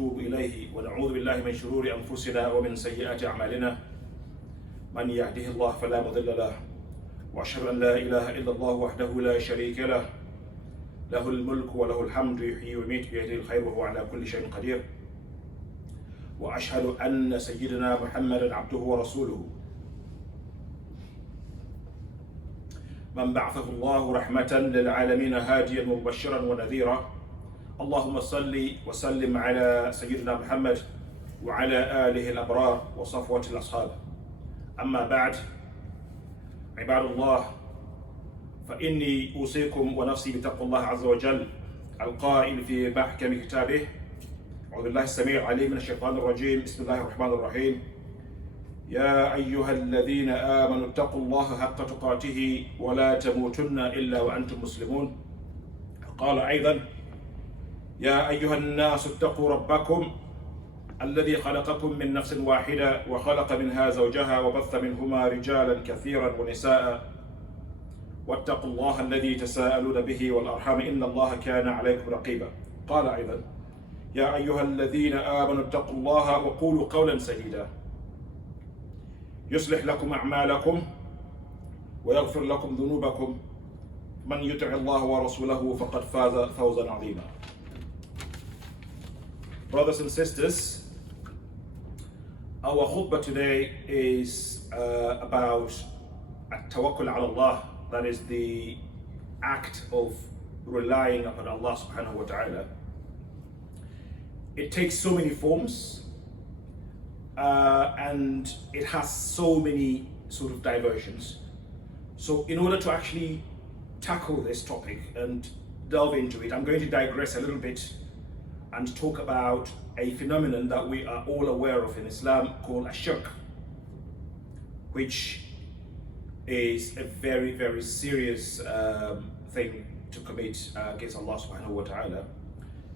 ونتوب إليه ونعوذ بالله من شرور أنفسنا ومن سيئات أعمالنا من يهده الله فلا مضل له وأشهد أن لا إله إلا الله وحده لا شريك له له الملك وله الحمد يحيي ويميت بيده الخير وهو على كل شيء قدير وأشهد أن سيدنا محمدا عبده ورسوله من بعثه الله رحمة للعالمين هاديا ومبشرا ونذيرا اللهم صل وسلم على سيدنا محمد وعلى آله الأبرار وصفوة الأصحاب أما بعد عباد الله فإني أوصيكم ونفسي بتقوى الله عز وجل القائل في محكم كتابه أعوذ بالله السميع العليم من الشيطان الرجيم بسم الله الرحمن الرحيم يا أيها الذين آمنوا اتقوا الله حق تقاته ولا تموتن إلا وأنتم مسلمون قال أيضا يا أيها الناس اتقوا ربكم الذي خلقكم من نفس واحدة وخلق منها زوجها وبث منهما رجالا كثيرا ونساء واتقوا الله الذي تساءلون به والأرحام إن الله كان عليكم رقيبا قال أيضا يا أيها الذين آمنوا اتقوا الله وقولوا قولا سديدا يصلح لكم أعمالكم ويغفر لكم ذنوبكم من يطع الله ورسوله فقد فاز فوزا عظيما. Brothers and sisters, our khutbah today is about Tawakkul ala Allah, that is the act of relying upon Allah subhanahu wa ta'ala. It takes so many forms and it has so many sort of diversions. So in order to actually tackle this topic and delve into it, I'm going to digress a little bit and talk about a phenomenon that we are all aware of in Islam called ashirk, which is a very, very serious thing to commit against Allah subhanahu wa ta'ala.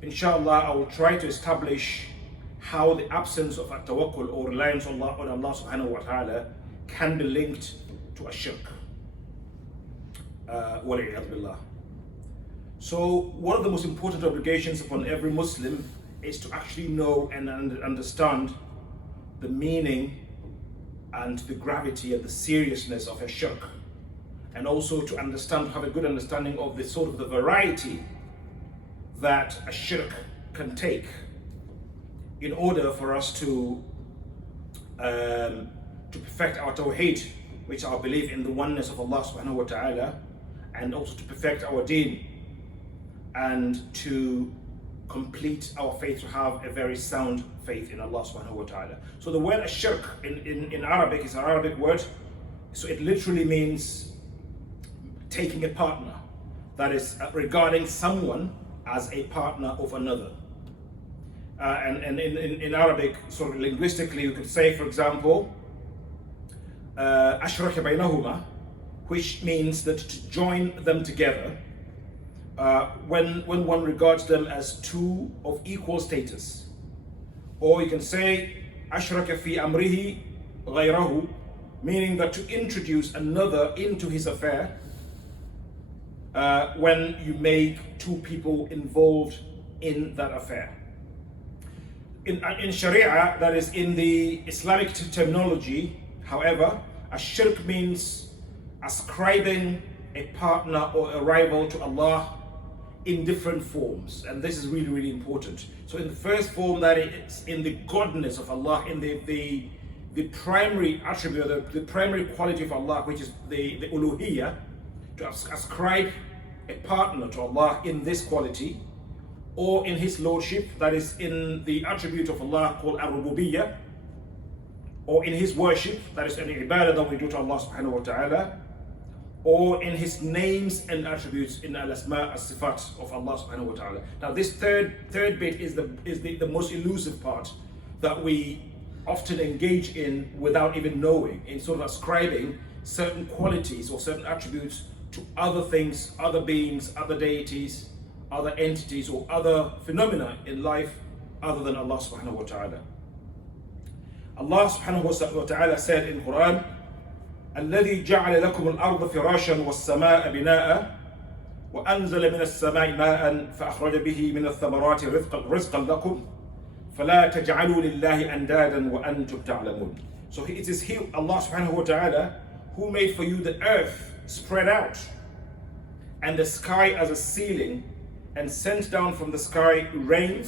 Inshallah, I will try to establish how the absence of tawakkul or reliance on Allah subhanahu wa ta'ala can be linked to ashirk. Wal'iyadhu billah. So one of the most important obligations upon every Muslim is to actually know and understand the meaning and the gravity and the seriousness of ashirk, and also to have a good understanding of the sort of the variety that ashirk can take in order for us to perfect our tawheed, which is our belief in the oneness of Allah subhanahu wa ta'ala, and also to perfect our deen and to complete our faith, to have a very sound faith in Allah subhanahu wa ta'ala. So the word ashirk in Arabic is an Arabic word, so it literally means taking a partner, that is regarding someone as a partner of another. And in Arabic, sort of linguistically, you could say, for example, ashraka baynahuma, which means that to join them together when one regards them as two of equal status. Or you can say ashraka fi amrihi ghayrahu, meaning that to introduce another into his affair when you make two people involved in that affair. In Sharia, that is in the Islamic terminology, however, ashirk means ascribing a partner or a rival to Allah in different forms, and this is really, really important. So in the first form, that is in the godness of Allah, in the primary attribute, the primary quality of Allah, which is the uluhiyya, to ascribe a partner to Allah in this quality, or in His Lordship, that is in the attribute of Allah called al-rububiyyah, or in His worship, that is an ibadah that we do to Allah subhanahu wa ta'ala, or in His names and attributes in al-asma' as-sifat of Allah subhanahu wa ta'ala. Now this third bit is the most elusive part that we often engage in without even knowing, in sort of ascribing certain qualities or certain attributes to other things, other beings, other deities, other entities, or other phenomena in life other than Allah subhanahu wa ta'ala. Allah subhanahu wa ta'ala said in Quran, الذي جعل لكم الأرض فراشا والسماء بناء وأنزل من السماء ماء فأخرج به من الثمرات رزقا لكم فَلَا تَجْعَلُوا لِلَّهِ أَنْدَادًا وَأَنْتُمْ تَعْلَمُونَ. So it is He, Allah subhanahu wa ta'ala, who made for you the earth spread out and the sky as a ceiling, and sent down from the sky rain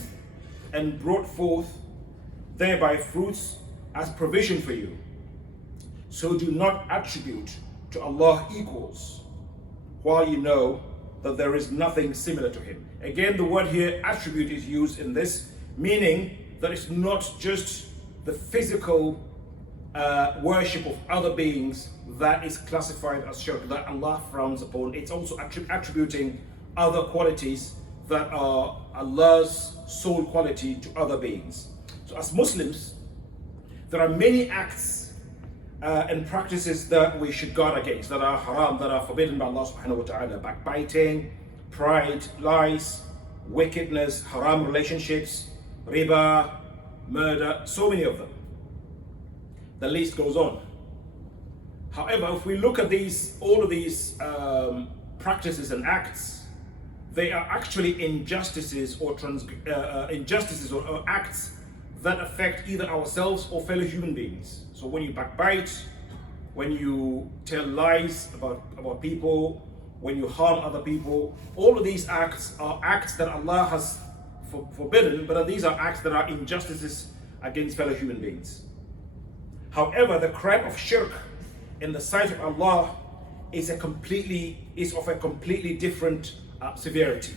and brought forth thereby fruits as provision for you. So do not attribute to Allah equals, while you know that there is nothing similar to Him. Again, the word here, attribute, is used in this, meaning that it's not just the physical worship of other beings that is classified as shirk, that Allah frowns upon. It's also attributing other qualities that are Allah's sole quality to other beings. So as Muslims, there are many acts and practices that we should guard against, that are haram, that are forbidden by Allah subhanahu wa ta'ala. Backbiting, pride, lies, wickedness, haram relationships, riba, murder, so many of them. The list goes on. However, if we look at all of these practices and acts, they are actually injustices or acts that affect either ourselves or fellow human beings. So when you backbite, when you tell lies about people, when you harm other people, all of these acts are acts that Allah has forbidden, but these are acts that are injustices against fellow human beings. However, the crime of shirk in the sight of Allah is of a completely different severity,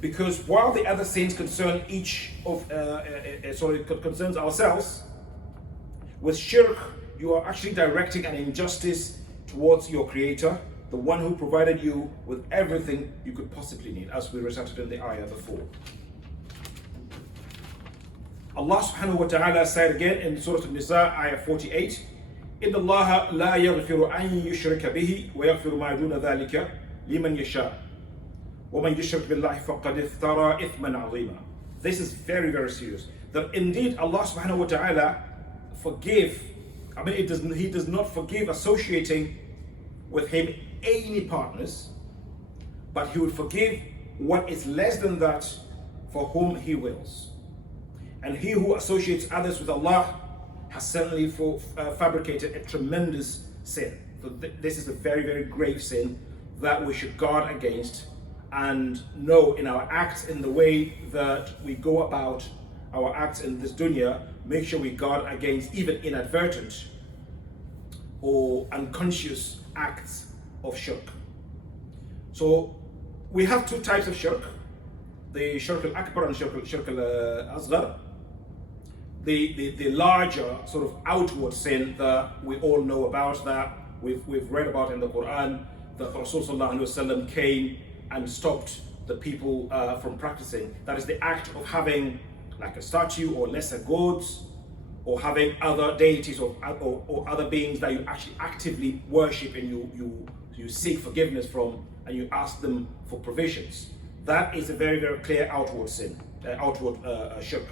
because while the other sins concern concerns ourselves, with shirk you are actually directing an injustice towards your Creator, the one who provided you with everything you could possibly need, as we recited in the ayah before. Allah subhanahu wa ta'ala said again in Surah An-Nisa, ayah 48, إِنَّ اللَّهَ لَا يَغْفِرُ أَن يُشْرِكَ بِهِ وَيَغْفِرُ مَا دُونَ ذَلِكَ لِمَنْ يَشَاءُ وَمَنْ يُشْرِكْ بِاللَّهِ فَقَدِ افْتَرَى إِثْمًا عَظِيمًا. This is very, very serious. That indeed Allah subhanahu wa ta'ala He does not forgive associating with Him any partners, but He would forgive what is less than that for whom He wills. And he who associates others with Allah has certainly fabricated a tremendous sin. So this is a very, very grave sin that we should guard against, and know in our acts, in the way that we go about our acts in this dunya, make sure we guard against even inadvertent or unconscious acts of shirk. So we have two types of shirk: the shirk al-akbar and shirk al-asghar. The larger sort of outward sin that we all know about, that we've read about in the Quran, that Rasulullah came and stopped the people from practicing. That is the act of having like a statue or lesser gods, or having other deities or other beings that you actually actively worship, and you seek forgiveness from, and you ask them for provisions. That is a very, very clear outward sin, shirk.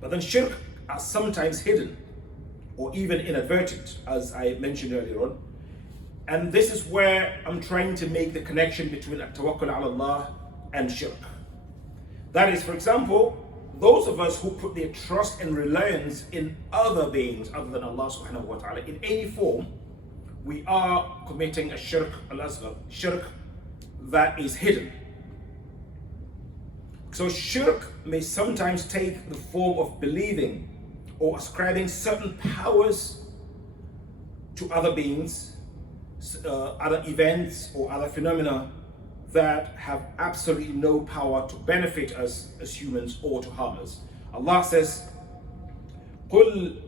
But then shirk are sometimes hidden or even inadvertent, as I mentioned earlier on. And this is where I'm trying to make the connection between Tawakkul ala Allah and shirk. That is, for example, those of us who put their trust and reliance in other beings other than Allah subhanahu wa ta'ala in any form, we are committing a shirk al-asghar, shirk that is hidden. So shirk may sometimes take the form of believing or ascribing certain powers to other beings, other events or other phenomena that have absolutely no power to benefit us as humans or to harm us. Allah says, قُلْ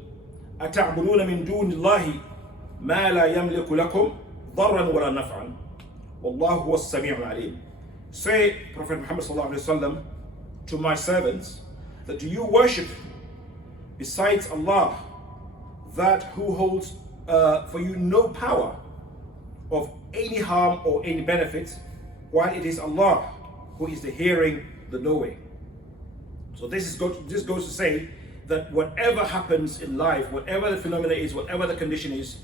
أَتَعْبُدُونَ مِن دُونِ اللَّهِ مَا لَا يَمْلِكُ لَكُمْ ضَرًّا وَلَا نَفْعًا وَاللَّهُ هُوَ السَّمِيعُ الْعَلِيمُ. Say, Prophet Muhammad sallallahu alaihi wasallam, to my servants, that do you worship besides Allah that who holds for you no power of any harm or any benefit, while it is Allah who is the hearing, the knowing. So this goes to say that whatever happens in life, whatever the phenomena is, whatever the condition is,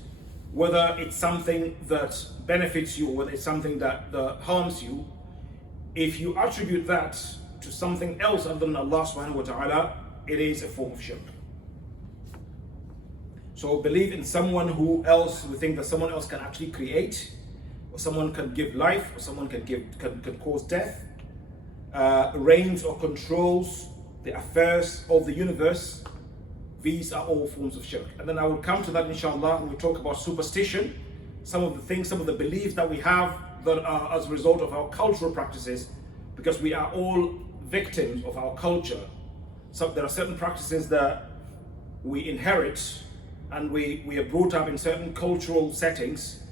whether it's something that benefits you or whether it's something that harms you, if you attribute that to something else other than Allah subhanahu wa ta'ala, it is a form of shirk. So believe in someone who else, we think that someone else can actually create, or someone can give life, or someone can cause death, reigns or controls the affairs of the universe. These are all forms of shirk. And then I will come to that inshallah when we talk about superstition, some of the things, some of the beliefs that we have that are as a result of our cultural practices, because we are all victims of our culture. So there are certain practices that we inherit, and we are brought up in certain cultural settings,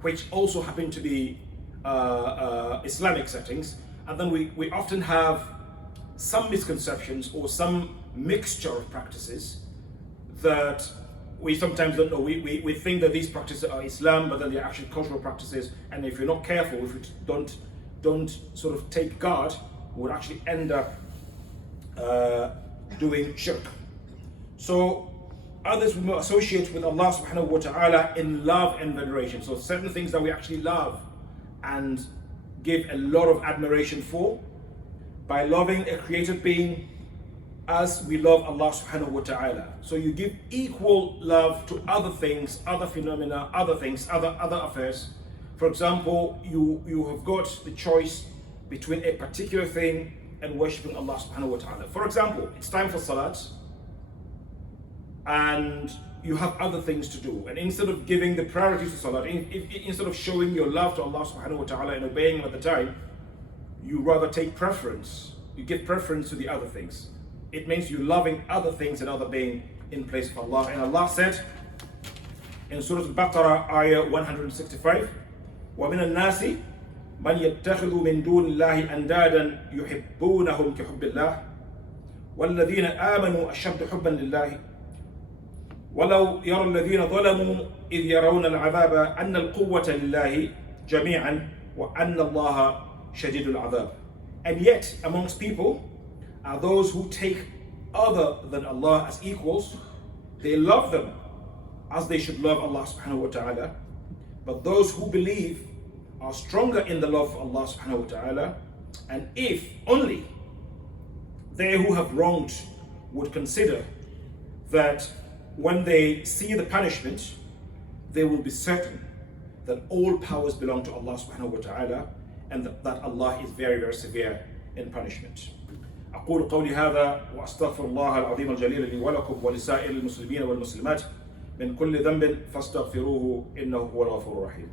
which also happen to be Islamic settings, and then we often have some misconceptions or some mixture of practices that we sometimes don't know. We think that these practices are Islam, but then they're actually cultural practices, and if you're not careful, if you don't sort of take guard, we would actually end up doing shirk. So others we associate with Allah subhanahu wa ta'ala in love and veneration. So certain things that we actually love and give a lot of admiration for, by loving a created being as we love Allah subhanahu wa ta'ala. So you give equal love to other things, other phenomena, other things, other affairs. For example, you have got the choice between a particular thing and worshipping Allah subhanahu wa ta'ala. For example, it's time for salat, and you have other things to do, and instead of giving the priority to salat, instead of showing your love to Allah subhanahu wa ta'ala and obeying Him at the time, you rather take preference, you give preference to the other things. It means you loving other things and other being in place of Allah. And Allah said in Surah Al-Baqarah, ayah 165, وَمِنَ النَّاسِ مَنْ يَتَّخِذُ مِن دُونِ اللَّهِ أَنْدَادًا يُحِبُّونَهُمْ كِحُبِّ اللَّهِ وَالَّذِينَ آمَنُوا أَشَدُّ حُبًّا لِلَّهِ وَلَوْ يَرَى الَّذِينَ ظَلَمُوا إِذْ يَرَوْنَ الْعَذَابَ أَنَّ الْقُوَّةَ لِلَّهِ جَمِيعًا وَأَنَّ اللَّهَ شَدِيدُ الْعَذَابِ. And yet amongst people are those who take other than Allah as equals. They love them as they should love Allah subhanahu wa ta'ala. But those who believe are stronger in the love of Allah subhanahu wa ta'ala. And if only they who have wronged would consider that when they see the punishment, they will be certain that all powers belong to Allah subhanahu wa ta'ala, and that Allah is very, very severe in punishment. أقول قولي هذا وأستغفر الله العظيم الجليل لي ولكم ولسائر المسلمين والمسلمات من كل ذنب فاستغفروه إنه هو الغفور الرحيم.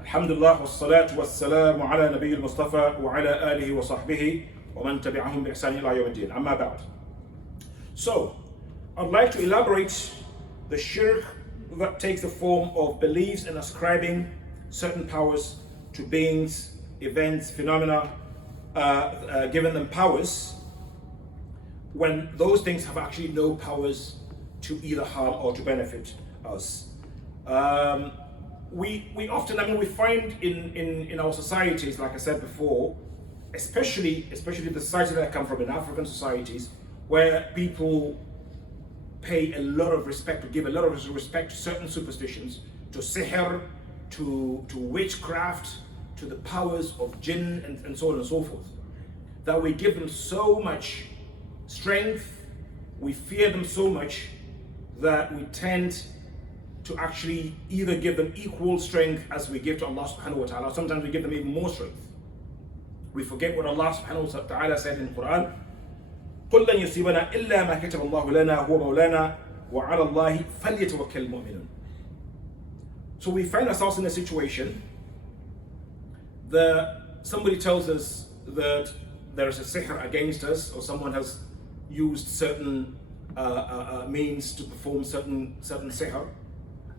الحمد لله والصلاة والسلام على نبي المصطفى وعلى آله وصحبه ومن تبعهم بإحسان إلى يوم الدين. أما بعد. So, I'd like to elaborate the shirk that takes the form of beliefs and ascribing certain powers to beings, events, phenomena, giving them powers, when those things have actually no powers to either harm or to benefit us. We often, we find in our societies, like I said before, especially the society that I come from, in African societies, where people pay a lot of respect, or give a lot of respect to certain superstitions, to sihr, to witchcraft, to the powers of jinn, and so on and so forth, that we give them so much strength, we fear them so much, that we tend to actually either give them equal strength as we give to Allah subhanahu wa ta'ala. Sometimes we give them even more strength. We forget what Allah subhanahu wa ta'ala said in the Quran, قُلْ لَنْ يُصِيبَنَا إِلَّا مَا كَتَبَ اللَّهُ لَنَا هُوَ مَوْلَانَا وَعَلَى اللَّهِ فَلْيَتَوَكَّلِ الْمُؤْمِنُونَ. So we find ourselves in a situation that somebody tells us that there is a sihr against us, or someone has used certain means to perform certain sihr,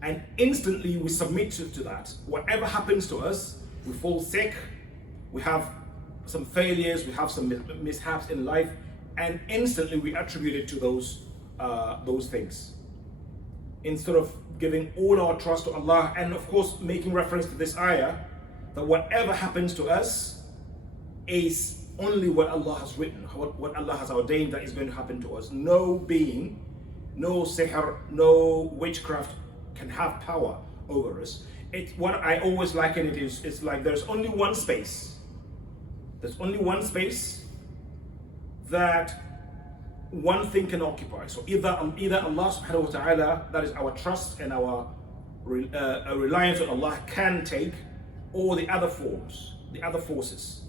and instantly we submit to that. Whatever happens to us, we fall sick, we have some failures, we have some mishaps in life, and instantly we attribute it to those things, instead of giving all our trust to Allah, and of course making reference to this ayah, that whatever happens to us is only what Allah has written, what Allah has ordained that is going to happen to us. No being, no sihr, no witchcraft can have power over us. What I always liken it is, it's like there's only one space. There's only one space that one thing can occupy. So either Allah subhanahu wa ta'ala, that is our trust and our reliance on Allah, can take, or the other forms, the other forces.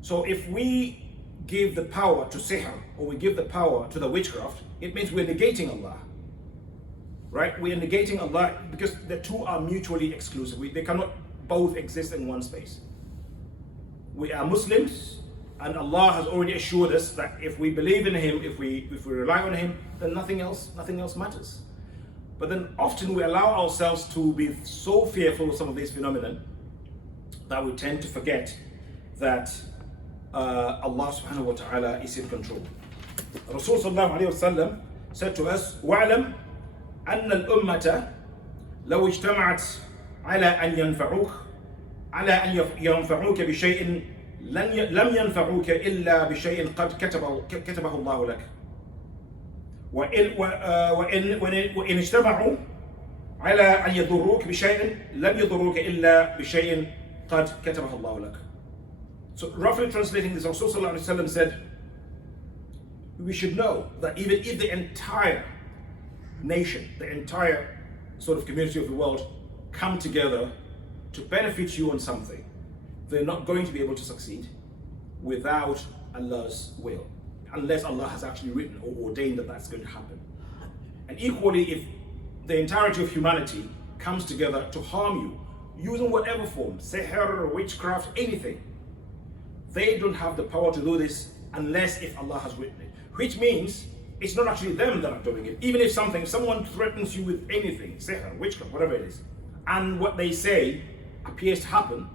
So if we give the power to sihr, or we give the power to the witchcraft, it means we're negating Allah. Right? We are negating Allah because the two are mutually exclusive. They cannot both exist in one space. We are Muslims, and Allah has already assured us that if we believe in Him, if we rely on Him, then nothing else matters. But then often we allow ourselves to be so fearful of some of these phenomena that we tend to forget that Allah subhanahu wa ta'ala is in control. Rasul sallallahu alayhi wa sallam said to us, وَاعْلَمْ أَنَّ الْأُمَّةَ لَوْ اجْتَمَعَتْ عَلَى أَنْ يَنْفَعُوكَ على أن ينفعوك بشيء لم ينفعوك إلا بشيء قد كتبه الله لك وإن اجتمعوا على أن يضروك بشيء لم يضروك إلا بشيء قد كتبه الله لك. So roughly translating this, Rasul sallallahu alaihi wasallam said, we should know that even if the entire nation, the entire sort of community of the world come together to benefit you on something, they're not going to be able to succeed without Allah's will, unless Allah has actually written or ordained that that's going to happen. And equally, if the entirety of humanity comes together to harm you, using whatever form, sihr, witchcraft, anything, they don't have the power to do this unless if Allah has written it. Which means it's not actually them that are doing it. Even if someone threatens you with anything, sihr, witchcraft, whatever it is, and what they say appears to happen,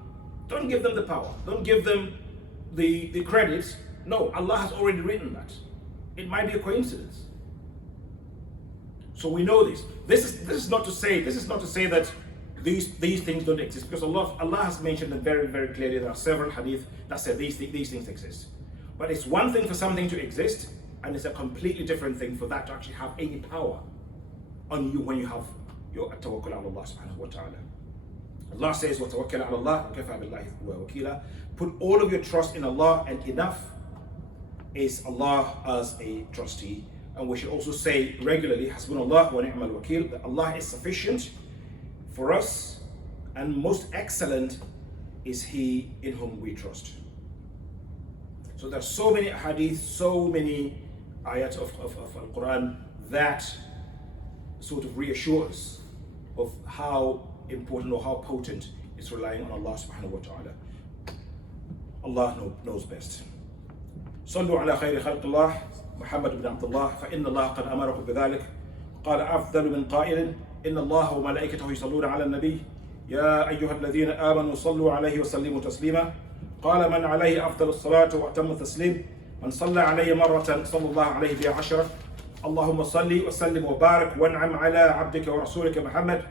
don't give them the power. Don't give them the credit. No, Allah has already written that. It might be a coincidence. So we know this. This is not to say that these things don't exist, because Allah has mentioned them very, very clearly. There are several hadith that say these things exist. But it's one thing for something to exist, and it's a completely different thing for that to actually have any power on you when you have your tawakkul ala Allah subhanahu wa ta'ala. Allah says, وَتَوَكَّلْ عَلَى اللَّهِ وَكَفَى بِاللَّهِ وَكِيلًا. Put all of your trust in Allah, and enough is Allah as a trustee. And we should also say regularly, Hasbunallah wa ni'mal wakil, that Allah is sufficient for us, and most excellent is He in whom we trust. So there are so many hadith, so many ayat of Al-Quran that sort of reassure us of how important or how potent is relying on Allah subhanahu wa ta'ala. Allah knows best. صلوا على خير خلق الله محمد بن عبد الله فإن الله قد أمركم بذلك قال أفضل من قائل إن الله وملائكته يصلون على النبي يا أيها الذين آمنوا صلوا عليه وسلموا تسليما قال من عليه أفضل الصلاة وأتم التسليم من صلى علي مرة صلى الله عليه بها عشرة اللهم صل وسلم وبارك وانعم على عبدك ورسولك محمد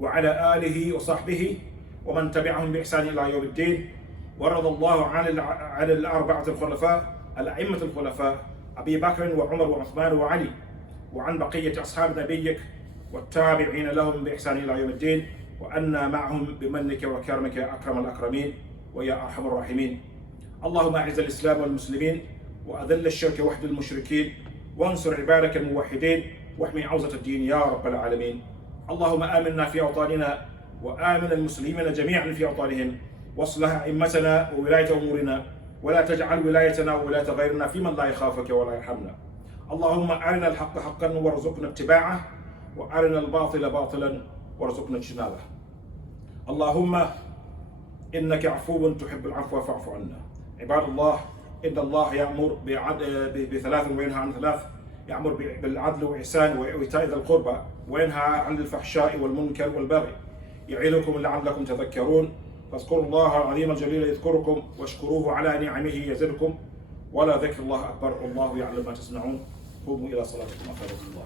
وعلى آله وصحبه ومن تبعهم بإحسان إلى يوم الدين ورضى الله عن الأربعة الخلفاء الأئمة الخلفاء أبي بكر وعمر وعثمان وعلي وعن بقية أصحاب نبيك والتابعين لهم بإحسان إلى يوم الدين وأنا معهم بمنك وكرمك أكرم الأكرمين ويا أرحم الراحمين اللهم أعز الإسلام والمسلمين وأذل الشرك وحد المشركين وانصر عبادك الموحدين واحمي عوزة الدين يا رب العالمين اللهم آمنا في أوطاننا وآمن المسلمين جميعا في أوطانهم واصلح أئمتنا وولاية أمورنا ولا تجعل ولايتنا وولاية غيرنا في من لا يخافك ولا يرحمنا اللهم أرنا الحق حقا وارزقنا اتباعه وأرنا الباطل باطلا وارزقنا اجتنابه اللهم إنك عفو تحب العفو فاعف عنا عباد الله إن الله يأمر بثلاث وينهى عن ثلاث يأمر بالعدل والإحسان وإيتاء ذي القربى وينهى عن الفحشاء والمنكر والبغي يعظكم لعلكم تذكرون فاذكروا الله العظيم الجليل يذكركم واشكروه على نعمه يزدكم ولا ذكر الله أكبر والله يعلم ما تصنعون قوموا إلى صلاتكم أفضل الله